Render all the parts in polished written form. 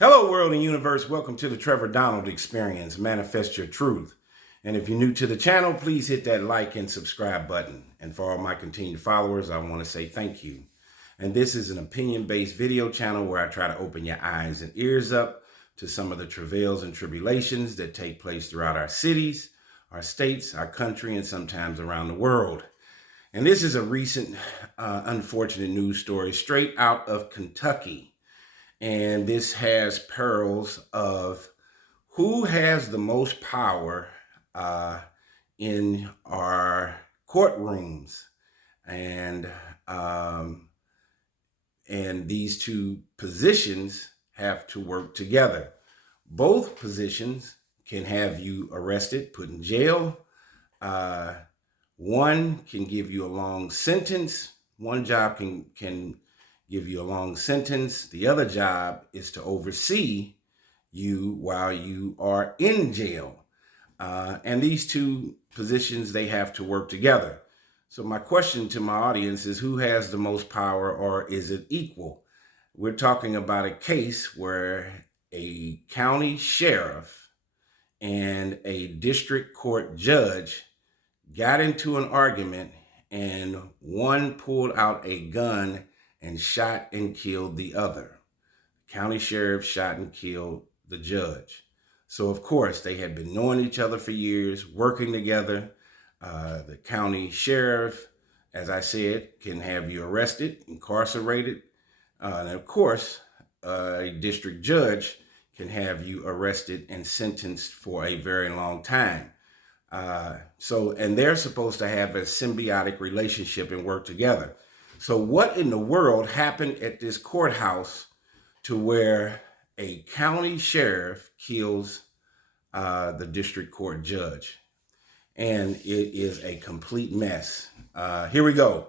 Hello, world and universe. Welcome to the Trevor Donald Experience. Manifest your truth. And if you're new to the channel, please hit that like and subscribe button. And for all my continued followers, I want to say thank you. And this is an opinion-based video channel where I try to open your eyes and ears up to some of the travails and tribulations that take place throughout our cities, our states, our country, and sometimes around the world. And this is a recent, unfortunate news story straight out of Kentucky. And this has pearls of who has the most power in our courtrooms. And these two positions have to work together. Both positions can have you arrested, put in jail. One can give you a long sentence. One job can give you a long sentence. The other job is to oversee you while you are in jail. And these two positions, they have to work together. So my question to my audience is, who has the most power, or is it equal? We're talking about a case where a county sheriff and a district court judge got into an argument, and one pulled out a gun and shot and killed the other. The county sheriff shot and killed the judge. So of course they had been knowing each other for years, working together. The county sheriff, as I said, can have you arrested, incarcerated. And of course, a district judge can have you arrested and sentenced for a very long time. And they're supposed to have a symbiotic relationship and work together. So what in the world happened at this courthouse to where a county sheriff kills the district court judge? And it is a complete mess. Here we go.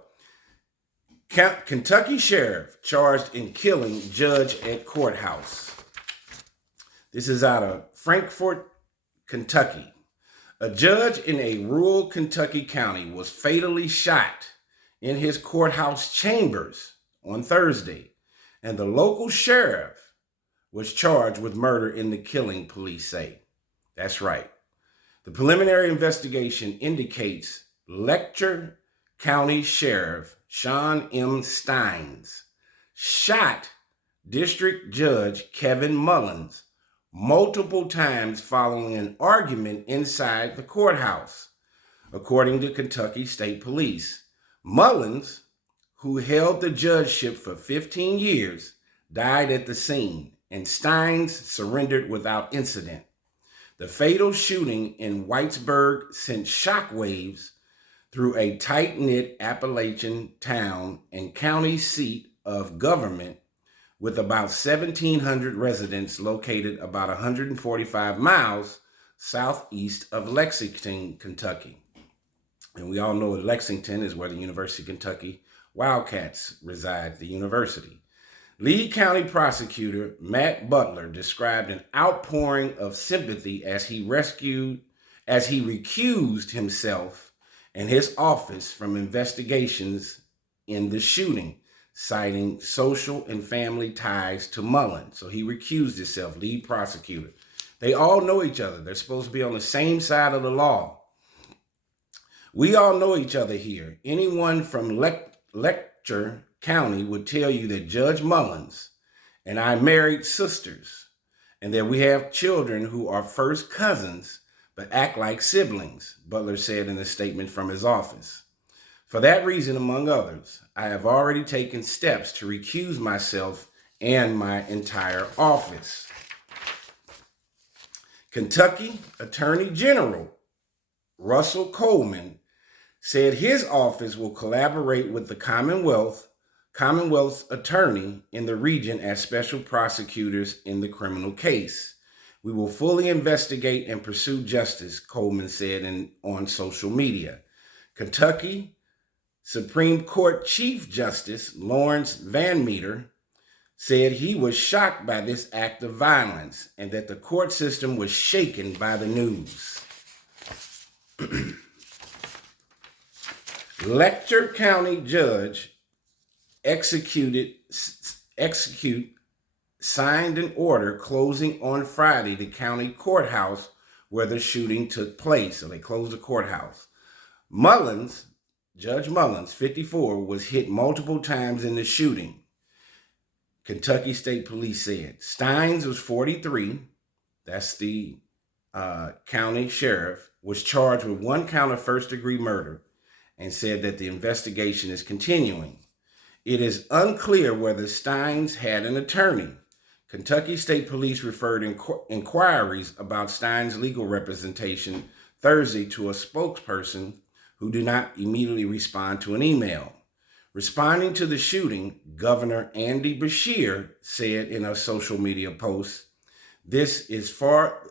Kentucky sheriff charged in killing judge at courthouse. This is out of Frankfort, Kentucky. A judge in a rural Kentucky county was fatally shot in his courthouse chambers on Thursday, and the local sheriff was charged with murder in the killing, police say. That's right. The preliminary investigation indicates Letcher County Sheriff Shawn M. Stines shot District Judge Kevin Mullins multiple times following an argument inside the courthouse, according to Kentucky State Police. Mullins, who held the judgeship for 15 years, died at the scene, and Stines surrendered without incident. The fatal shooting in Whitesburg sent shockwaves through a tight-knit Appalachian town and county seat of government with about 1,700 residents located about 145 miles southeast of Lexington, Kentucky. And we all know Lexington is where the University of Kentucky Wildcats reside, the university. Lee County Prosecutor Matt Butler described an outpouring of sympathy as he recused himself and his office from investigations in the shooting, citing social and family ties to Mullins. So he recused himself, lead prosecutor. They all know each other. They're supposed to be on the same side of the law. We all know each other here. Anyone from Letcher County would tell you that Judge Mullins and I married sisters, and that we have children who are first cousins but act like siblings, Butler said in a statement from his office. For that reason, among others, I have already taken steps to recuse myself and my entire office. Kentucky Attorney General Russell Coleman said his office will collaborate with the Commonwealth's attorney in the region as special prosecutors in the criminal case. We will fully investigate and pursue justice, Coleman said on social media. Kentucky Supreme Court Chief Justice Lawrence Van Meter said he was shocked by this act of violence and that the court system was shaken by the news. Letcher County judge execute signed an order closing on Friday the county courthouse where the shooting took place. So they closed the courthouse. Mullins, Judge Mullins, 54, was hit multiple times in the shooting, Kentucky State Police said. Stines was 43. That's the county sheriff, was charged with one count of first-degree murder and said that the investigation is continuing. It is unclear whether Stines had an attorney. Kentucky State Police referred inquiries about Stines' legal representation Thursday to a spokesperson who did not immediately respond to an email. Responding to the shooting, Governor Andy Beshear said in a social media post, This is far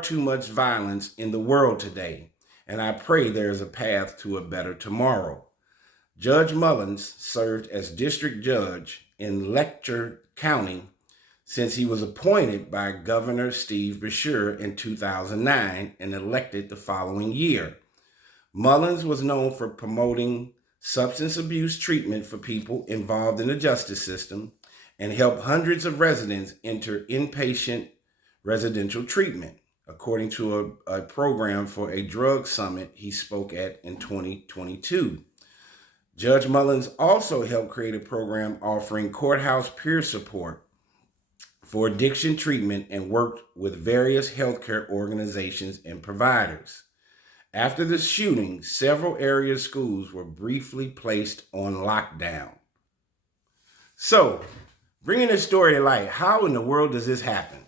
too much violence in the world today, and I pray there is a path to a better tomorrow. Judge Mullins served as district judge in Letcher County since he was appointed by Governor Steve Beshear in 2009 and elected the following year. Mullins was known for promoting substance abuse treatment for people involved in the justice system and helped hundreds of residents enter inpatient residential treatment, according to a program for a drug summit he spoke at in 2022. Judge Mullins also helped create a program offering courthouse peer support for addiction treatment and worked with various healthcare organizations and providers. After the shooting, several area schools were briefly placed on lockdown. So, bringing this story to light, how in the world does this happen?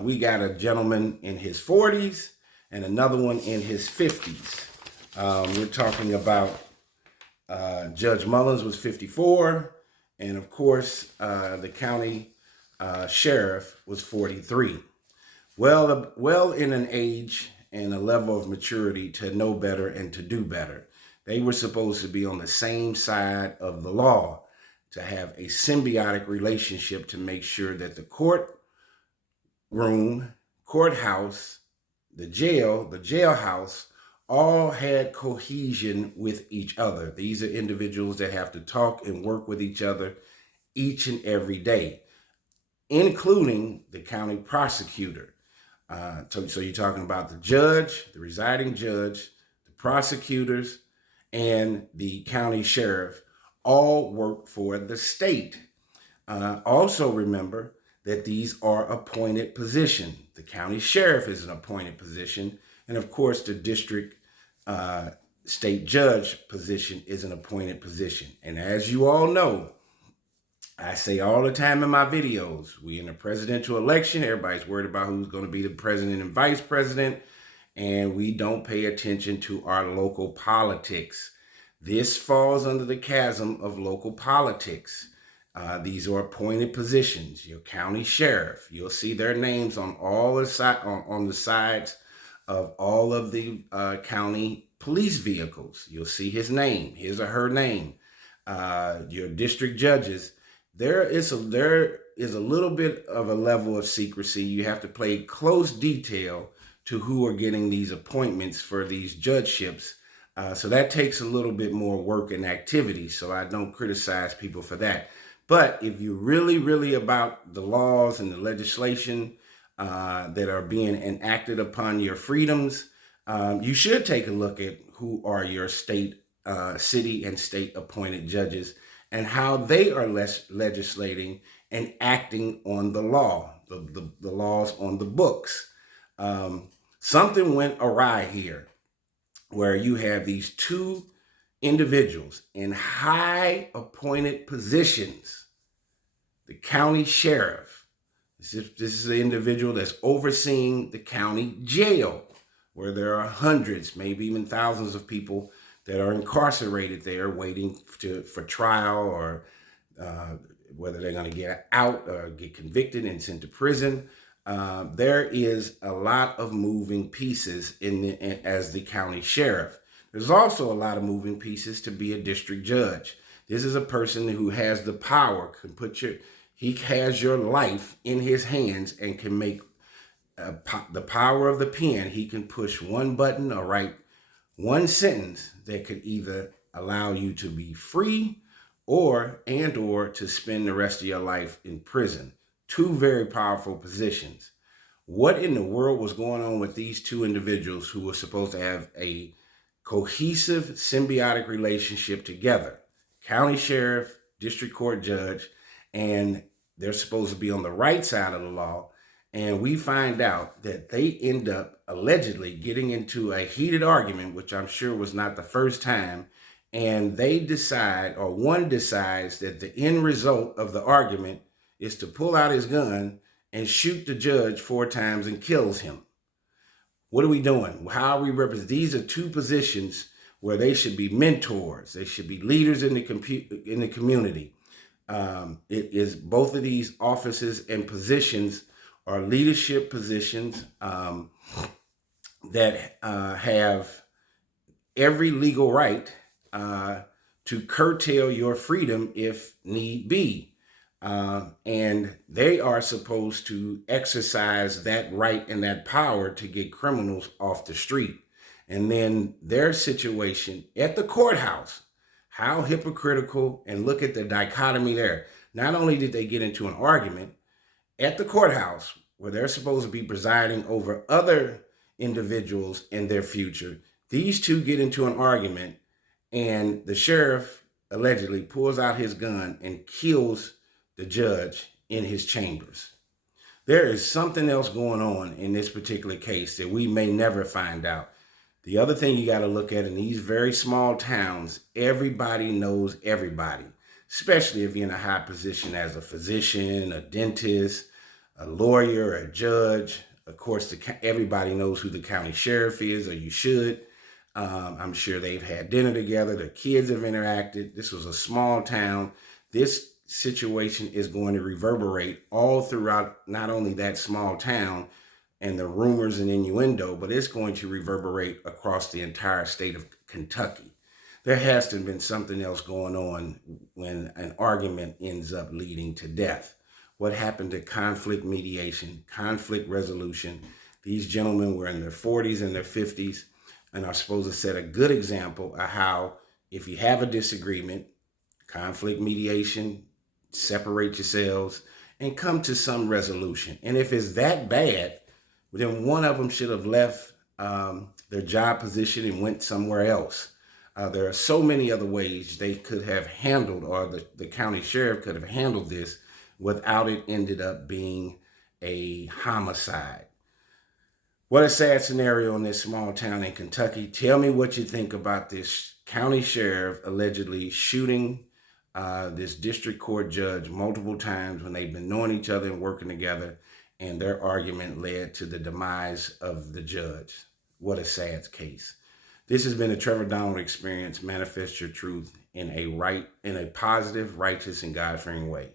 We got a gentleman in his 40s and another one in his 50s. We're talking about Judge Mullins was 54, and of course, the county sheriff was 43. Well in an age and a level of maturity to know better and to do better. They were supposed to be on the same side of the law, to have a symbiotic relationship to make sure that the courtroom, courthouse, the jailhouse, all had cohesion with each other. These are individuals that have to talk and work with each other each and every day, including the county prosecutor. So you're talking about the judge, the residing judge, the prosecutors, and the county sheriff all work for the state. Also remember that these are appointed positions. The county sheriff is an appointed position, and of course the district state judge position is an appointed position. And as you all know, I say all the time in my videos, we in a presidential election, everybody's worried about who's going to be the president and vice president, and we don't pay attention to our local politics. This falls under the chasm of local politics. These are appointed positions. Your county sheriff, you'll see their names on all the on the sides of all of the county police vehicles. You'll see his name, his or her name. Your district judges, there is a little bit of a level of secrecy. You have to pay close detail to who are getting these appointments for these judgeships. So that takes a little bit more work and activity. So I don't criticize people for that. But if you're really, really about the laws and the legislation that are being enacted upon your freedoms, you should take a look at who are your state, city and state appointed judges and how they are legislating and acting on the law, the laws on the books. Something went awry here where you have these two individuals in high appointed positions. The county sheriff, this is the individual that's overseeing the county jail, where there are hundreds, maybe even thousands of people that are incarcerated there waiting for trial, or whether they're going to get out or get convicted and sent to prison. There is a lot of moving pieces as the county sheriff. There's also a lot of moving pieces to be a district judge. This is a person who has the power, he has your life in his hands and can make the power of the pen. He can push one button or write one sentence that could either allow you to be free or to spend the rest of your life in prison. Two very powerful positions. What in the world was going on with these two individuals who were supposed to have a cohesive, symbiotic relationship together? County sheriff, district court judge, and they're supposed to be on the right side of the law. And we find out that they end up allegedly getting into a heated argument, which I'm sure was not the first time. And they decide, or one decides, that the end result of the argument is to pull out his gun and shoot the judge 4 times and kills him. What are we doing? How are we representing? These are two positions where they should be mentors. They should be leaders in the community. It is both of these offices and positions are leadership positions that have every legal right to curtail your freedom if need be. And they are supposed to exercise that right and that power to get criminals off the street. And then their situation at the courthouse, how hypocritical, and look at the dichotomy there. Not only did they get into an argument at the courthouse where they're supposed to be presiding over other individuals in their future, these two get into an argument and the sheriff allegedly pulls out his gun and kills the judge in his chambers. There is something else going on in this particular case that we may never find out. The other thing you got to look at, in these very small towns, everybody knows everybody, especially if you're in a high position as a physician, a dentist, a lawyer, a judge. Of course, everybody knows who the county sheriff is, or you should. I'm sure they've had dinner together. The kids have interacted. This was a small town. This situation is going to reverberate all throughout not only that small town and the rumors and innuendo, but it's going to reverberate across the entire state of Kentucky. There has to have been something else going on when an argument ends up leading to death. What happened to conflict mediation, conflict resolution? These gentlemen were in their 40s and their 50s and are supposed to set a good example of how, if you have a disagreement, conflict mediation, separate yourselves and come to some resolution. And if it's that bad, then one of them should have left their job position and went somewhere else. There are so many other ways they could have handled, or the county sheriff could have handled this without it ended up being a homicide. What a sad scenario in this small town in Kentucky. Tell me what you think about this county sheriff allegedly shooting this district court judge multiple times when they've been knowing each other and working together, and their argument led to the demise of the judge. What a sad case. This has been a Trevor Donald Experience. Manifest your truth in a positive, righteous, and God-fearing way.